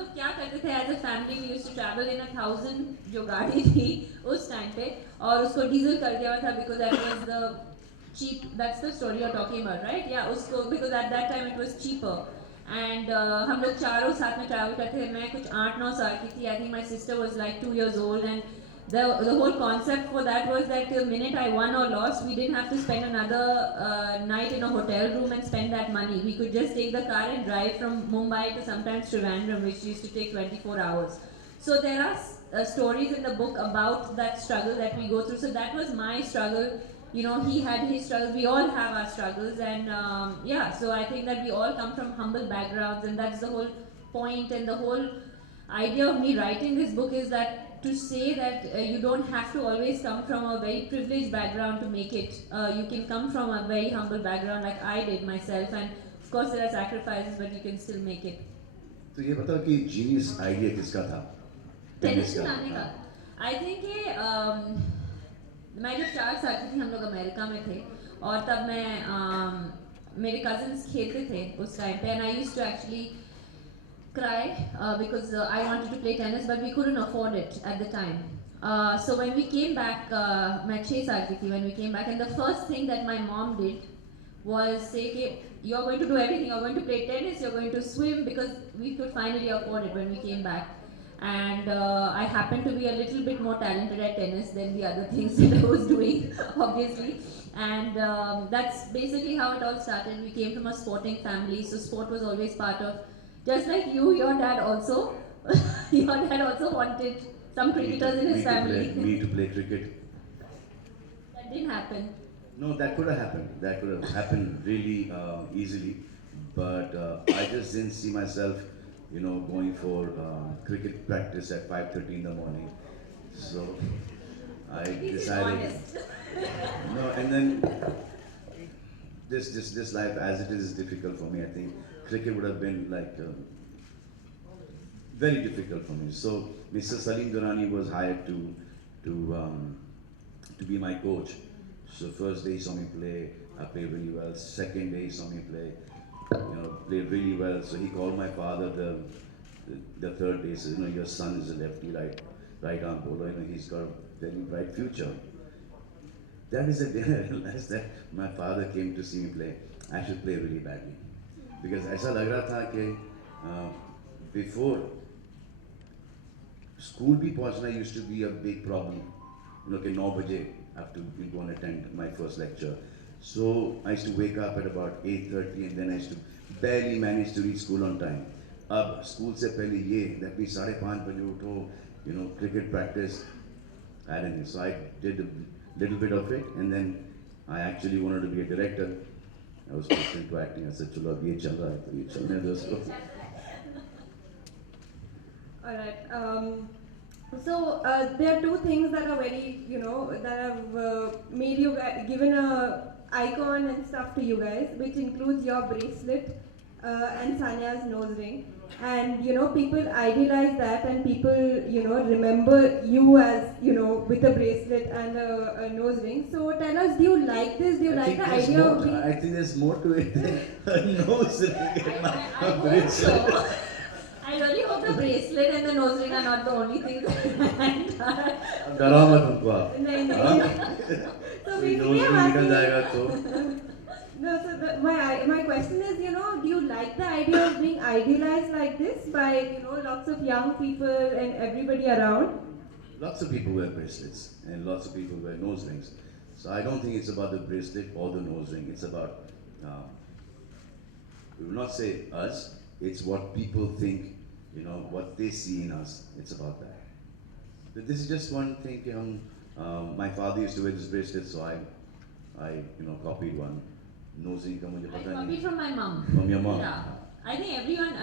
लोग क्या करते थे as a family, we used to travel in 1000 जो गाड़ी थी उस टाइम पे, और उसको डीजल कर दिया हुआ था because that was the cheap, that's the story you're talking about, right? Yeah, उसको because at that time it was cheaper. And हम लोग चारों साथ में ट्रैवल करते थे. मैं कुछ 8-9 साल की थी. I think my sister was like 2 years old, and the whole concept for that was that the minute I won or lost, we didn't have to spend another night in a hotel room and spend that money. We could just take the car and drive from Mumbai to sometimes Trivandrum, which used to take 24 hours. So there are stories in the book about that struggle that we go through. So that was my struggle. You know, he had his struggles. We all have our struggles, and yeah. So I think that we all come from humble backgrounds, and that's the whole point. And the whole idea of me writing this book is that to say that you don't have to always come from a very privileged background to make it. You can come from a very humble background, like I did myself, and of course there are sacrifices, but you can still make it. तो ये बताओ कि genius idea किसका था? Tennis खिलाने का. I think ये मैं जब 4 साल की थी, हम लोग अमेरिका में थे, और तब मैं मेरे कजिन्स खेलते थे उस टाइम पे, and I used to actually cry because I wanted to play tennis, but we couldn't afford it at the time. So when we came back, मैं 6 साल की थी when we came back, and the first thing that my mom did was say, okay, you're going to do everything, you're going to play tennis, you're going to swim, because we could finally afford it when we came back. And I happened to be a little bit more talented at tennis than the other things that I was doing, obviously. And that's basically how it all started. We came from a sporting family, so sport was always part of. Just like you, your dad also, your dad also wanted some cricketers in his family. Me to play cricket. That didn't happen. No, that could have happened. That could have happened really easily, but I just didn't see myself, you know, going for cricket practice at 5:30 in the morning. So I decided. No, and then this life as it is difficult for me. I think cricket would have been like very difficult for me. So Mr. Salim Durrani was hired to be my coach. So first day he saw me play, I played really well. Second day he saw me play, you know, played really well. So he called my father the third day. Said, you know, your son is a lefty, right arm bowler. You know, he's got a very bright future. That is the day I realized that my father came to see me play. I should play really badly. Because ऐसा लग रहा था कि before school भी पहुंचना used to be a big problem. You know कि 9 बजे I have to go and attend my first lecture. So I used to wake up at about 8:30, and then I used to barely manage to reach school on time. अब school से पहले ये that means 5:30 बजे उठो, you know, cricket practice. I don't know. So I did a little bit of it, and then I actually wanted to be a director. I was listening to acting. I said, "Chalo, ab ye chal raha hai, to ye chalne do usko." All right. So there are two things that are very, you know, that have made you given a icon and stuff to you guys, which includes your bracelet and Sania's nose ring. And you know, people idealize that, and people, you know, remember you as, you know, with a bracelet and a nose ring. So tell us, do you like this? Do you like the idea of being? I think there's more to it than a nose ring and a bracelet. I really hope the bracelet and the nose ring are not the only things that डरा मत उनको आप. नहीं नहीं. So basically, I'm निकल जाएगा तो. No, so my question is, you know, do you like the idea of being idealized like this by, you know, lots of young people and everybody around? Lots of people wear bracelets and lots of people wear nose rings. So I don't think it's about the bracelet or the nose ring. It's about, we will not say us, it's what people think, you know, what they see in us. It's about that. But this is just one thing. My father used to wear this bracelet, so I you know, copied one. Nose ring का मुझे पता नहीं. I copied from my mom. From your mom. Yeah, I think everyone.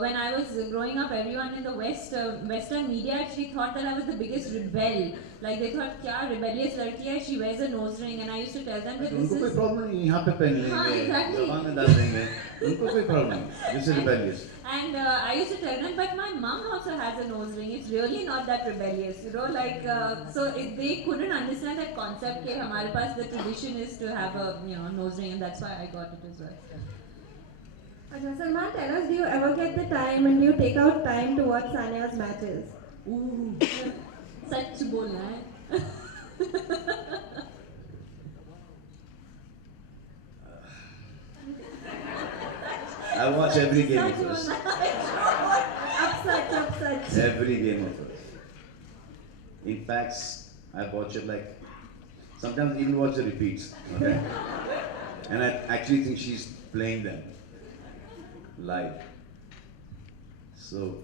When I was growing up, everyone in the Western media actually thought that I was the biggest rebel. Like they thought, क्या rebellious लड़की है, she wears a nose ring, and I used to tell them that this is. उनको कोई problem नहीं, यहाँ पे पहन लेंगे. Exactly. जबान में डाल देंगे. उनको कोई problem नहीं. This is rebellious. And I used to tell them, but my mom also has a nose ring. It's really not that rebellious, you know. Like so, they couldn't understand that concept. कि हमारे पास the tradition is to have a, you know, nose ring, and that's why I got it as well. Salman, tell us, do you ever get the time and do you take out time to watch Sania's matches? Ooh, सच बोलना है. I watch every game of such hers. बोलना है. Up such. Every game of hers. In fact, I watch it like sometimes even watch the repeats. Okay? And I actually think she's playing them live. So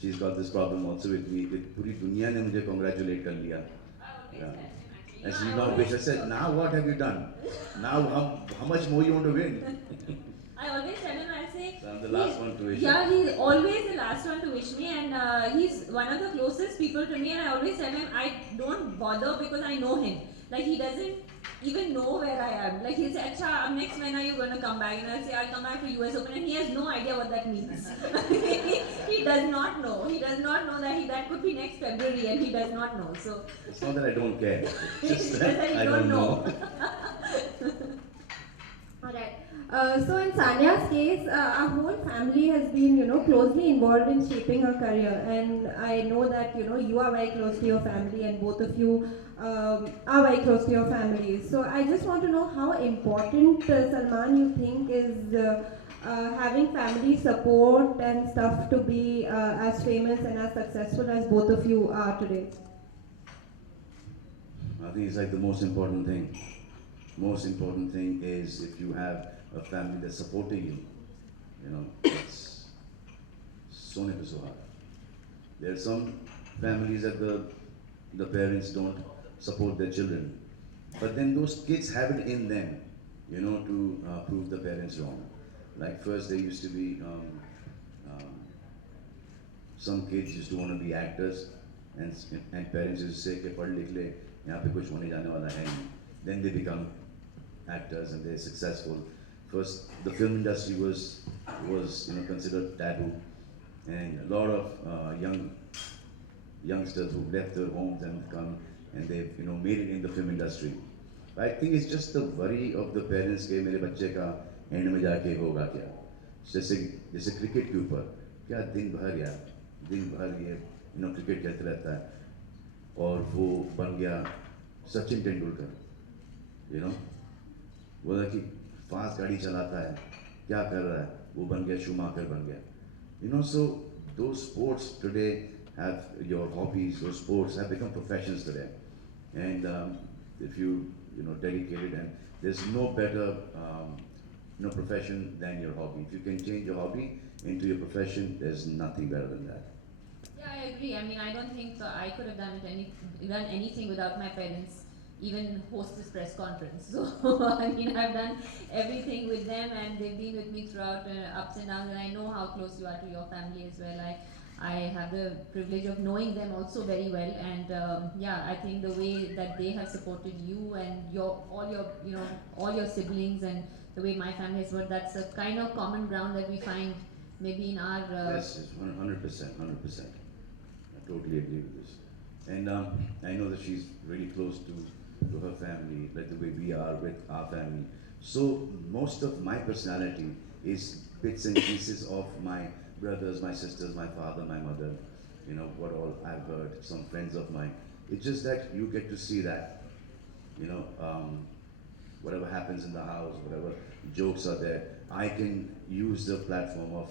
she's got this problem also with me. With पूरी दुनिया ने मुझे congratulate कर लिया. Yeah. And she's not bitch. I said, now what have you done? Now how much more you want to win? I always tell him, I say, So I'm the last one to wish. yeah, he's always the last one to wish me, and he's one of the closest people to me. And I always tell him I don't bother because I know him. Like he doesn't even know where I am. Like he'll say, "Acha, next when are you going to come back?" And I'll say, "I'll come back to US Open," and he has no idea what that means. he does not know. He does not know that could be next February, and he does not know. So It's not that I don't care. It's just that that you I don't don't know. Alright. So in Sania's case, our whole family has been, closely involved in shaping her career, and I know that you are very close to your family, and both of you are very close to your families. So I just want to know how important Salman you think is having family support and stuff to be as famous and as successful as both of you are today. I think it's like the most important thing. Most important thing is if you have a family that's supporting you, it's sone pe suhag. There are some families that the parents don't support their children, but then those kids have it in them, to prove the parents wrong. Like first there used to be some kids used to want to be actors, and parents used to say कि पढ़ लिख ले यहाँ पे कुछ होने जाने वाला है नहीं. Then they become actors and they're successful. First, the film industry was considered taboo, and a lot of youngsters who left their homes and come and they've made it in the film industry. I think it's just the worry of the parents कि मेरे बच्चे का and में जाके होगा क्या. जैसे cricket के ऊपर क्या दिन भर ये क्रिकेट खेलते रहता है और वो बन गया सचिन तेंदुलकर. बोला कि फास्ट गाड़ी चलाता है, क्या कर रहा है, वो बन गया शूमाकर बन गया. So those sports today have your hobbies, those sports have become professions today. And if you dedicated, and there's no better profession than your hobby. If you can change your hobby into your profession, there's nothing better than that. yeah, I agree. I mean, I don't think I could have done anything without my parents. Even host this press conference. So I mean, I've done everything with them, and they've been with me throughout ups and downs. And I know how close you are to your family as well. I have the privilege of knowing them also very well, and yeah, I think the way that they have supported you and all your siblings, and the way my family has worked, that's a kind of common ground that we find maybe in our. Yes, it's 100%. I totally agree with this. And I know that she's really close to her family, like the way we are with our family. So most of my personality is bits and pieces of my brothers, my sisters, my father, my mother, what all I've heard, some friends of mine. It's just that you get to see that, whatever happens in the house, whatever jokes are there, I can use the platform of,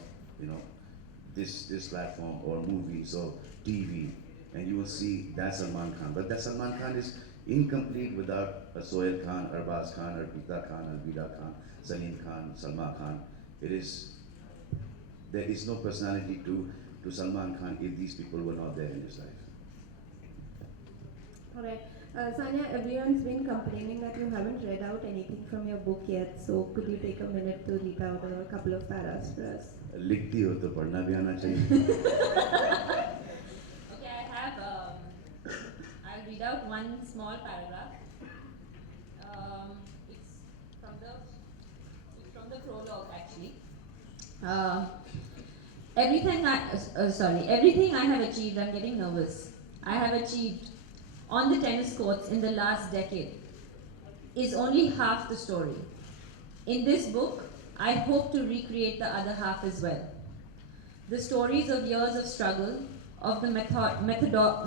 this platform or movies or TV, and you will see that Salman Khan. But that Salman Khan is incomplete without a Sohail Khan, Arbaz Khan, Arpita Khan, Alvida Khan, Salim Khan, Salma Khan. There is no personality to Salman Khan if these people were not there in his life. Alright. Sania, everyone's been complaining that you haven't read out anything from your book yet, so could you take a minute to read out a couple of paras for us? लिखती हो तो पढ़ना भी आना चाहिए. Okay, I'll read out one small paragraph. It's from the prologue actually. Everything I have achieved, I'm getting nervous. I have achieved on the tennis courts in the last decade is only half the story. In this book, I hope to recreate the other half as well. The stories of years of struggle, of the methodical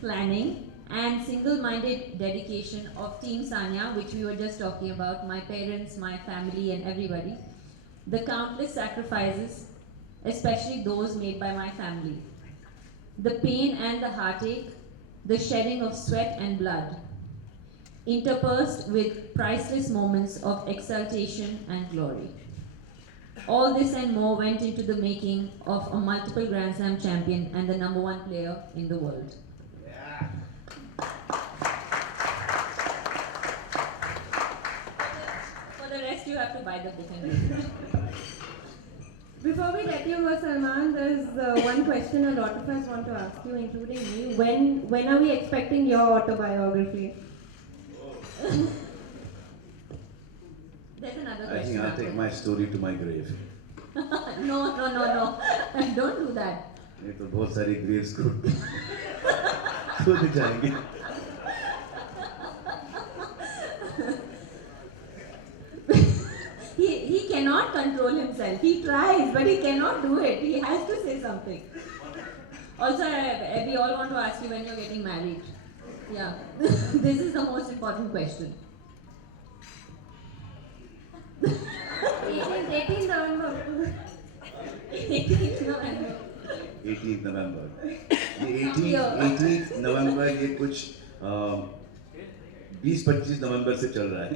planning and single-minded dedication of Team Sania, which we were just talking about, my parents, my family and everybody, the countless sacrifices, especially those made by my family, the pain and the heartache, the shedding of sweat and blood, interspersed with priceless moments of exaltation and glory. All this and more went into the making of a multiple Grand Slam champion and the #1 player in the world. For the rest, you have to buy the book and read it. Before we let you go, Salman, there's one question a lot of us want to ask you, including me. When are we expecting your autobiography? There's another I question. think I'll after take my story to my grave. No. Don't do that. ये तो बहुत सारी graves को खुद जाएंगे. He cannot control himself. He tries, but he cannot do it. He has to say something. Also, we all want to ask you when you're getting married. Yeah, this is the most important question. 18th November. 18th November. 18th November. ये 18th November ये कुछ 20-25 नवंबर से चल रहा है.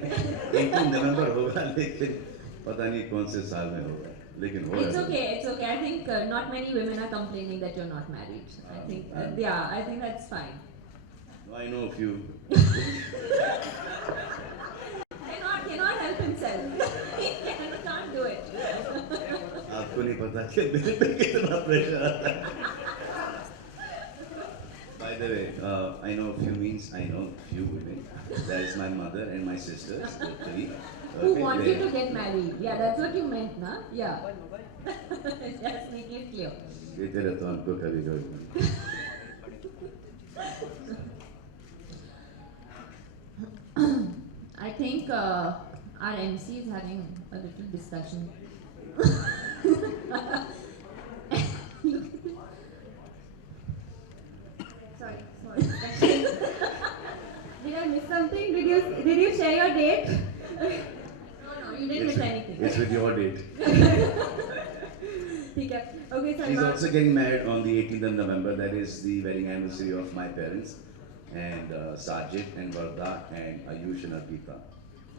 18 नवंबर होगा लेकिन पता नहीं कौन से साल में होगा. लेकिन होगा. It's okay. I think not many women are complaining that you're not married. I think I think that's fine. I know a few. Cannot help himself. He can't do it. आपको नहीं पता कि मेरे पे कितना pressure आता है. By the way, I know a few means I know few women. That is my mother and my sisters, the three. Who want you to get married? Yeah, that's what you meant, na? Yeah. Just make it clear. देते रहता हूँ उनको कभी-कभी. I think our MC is having a little discussion. Sorry. Did I miss something? Did you share your date? No, you didn't miss anything. It's with your date. ठीक है. Okay, She's Salman. also getting married on the 18th of November. That is the wedding anniversary of my parents and Sajid and Varda and Ayush and Arpita.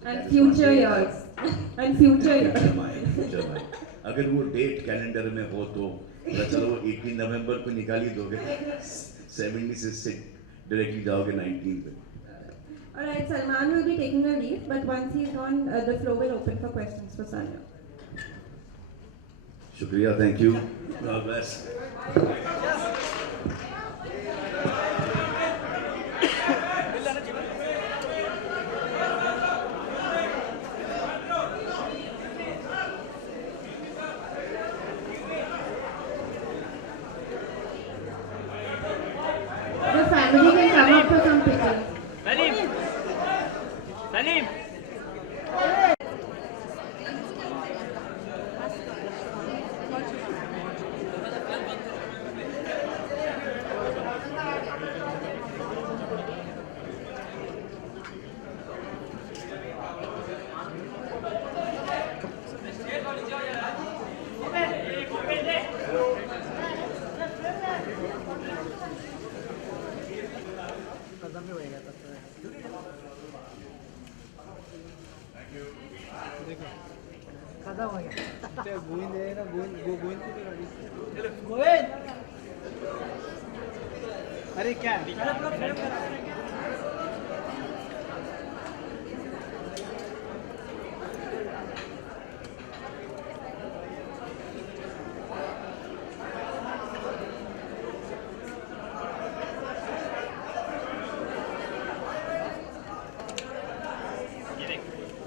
And future yours. And future yours. Future mine. अगर वो date calendar में हो तो चलो 18 नवंबर को निकाल ही दोगे. 70 से डायरेक्टली जाओगे 19 पे. Alright, Salman will be taking a leave, but once he's gone, the floor will open for questions for Sania. शुक्रिया, thank you. God bless. The family can come up for some pictures. Salim! Govind अरे क्या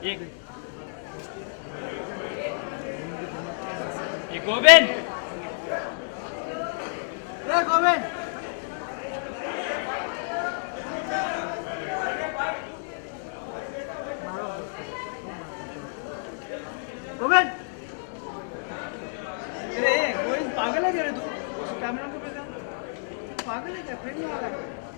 ये Govind Govind camera को भेजा पागल है क्या friend आ रहा है